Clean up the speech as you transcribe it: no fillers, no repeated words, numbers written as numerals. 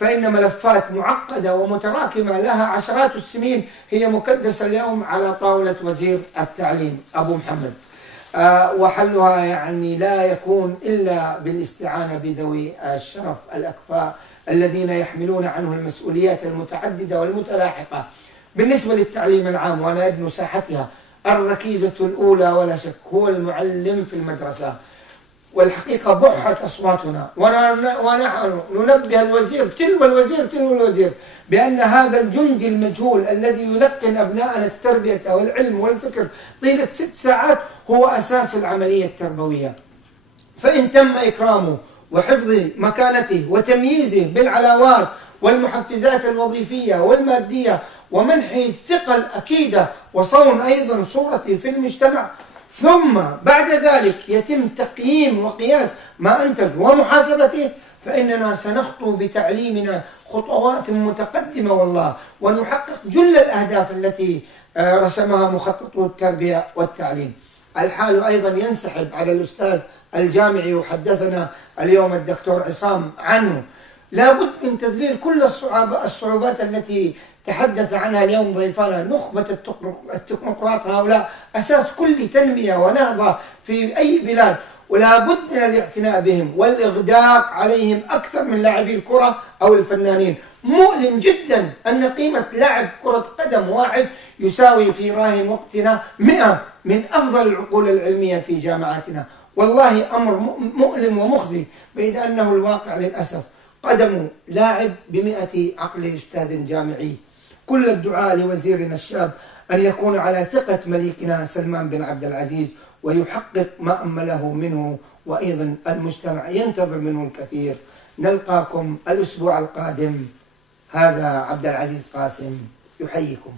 فإن ملفات معقدة ومتراكمة لها عشرات السنين هي مكدسة اليوم على طاولة وزير التعليم أبو محمد، وحلها يعني لا يكون إلا بالاستعانة بذوي الشرف الأكفاء الذين يحملون عنه المسؤوليات المتعددة والمتلاحقة. بالنسبة للتعليم العام وأنا ابن ساحتها، الركيزة الأولى ولا شك هو المعلم في المدرسة، والحقيقة بحت أصواتنا ونحن ننبه الوزير تلو الوزير بأن هذا الجندي المجهول الذي يلقن أبناءنا التربية والعلم والفكر طيلة 6 ساعات هو أساس العملية التربوية. فإن تم إكرامه وحفظ مكانته وتمييزه بالعلاوات والمحفزات الوظيفية والمادية ومنحه الثقة الأكيدة وصون أيضا صورته في المجتمع، ثم بعد ذلك يتم تقييم وقياس ما أنتج ومحاسبته، فإننا سنخطو بتعليمنا خطوات متقدمة والله، ونحقق جل الأهداف التي رسمها مخطط التربية والتعليم. الحال أيضا ينسحب على الأستاذ الجامعي وحدثنا اليوم الدكتور عصام عنه. لابد من تذليل كل الصعوبات التي تحدث عنها اليوم ضيفنا. نخبة التكنوقراط هؤلاء أساس كل تنمية ونهضة في أي بلاد، ولا بد من الاعتناء بهم والإغداق عليهم أكثر من لاعبي الكرة أو الفنانين. مؤلم جدا أن قيمة لاعب كرة قدم واحد يساوي في راهن وقتنا 100 من أفضل العقول العلمية في جامعاتنا. والله أمر مؤلم ومخزي، بيد أنه الواقع للأسف قدم لاعب ب100 عقل أستاذ جامعي. كل الدعاء لوزيرنا الشاب أن يكون على ثقة مليكنا سلمان بن عبد العزيز ويحقق ما أمله منه، وأيضا المجتمع ينتظر منه الكثير. نلقاكم الأسبوع القادم. هذا عبد العزيز قاسم يحييكم.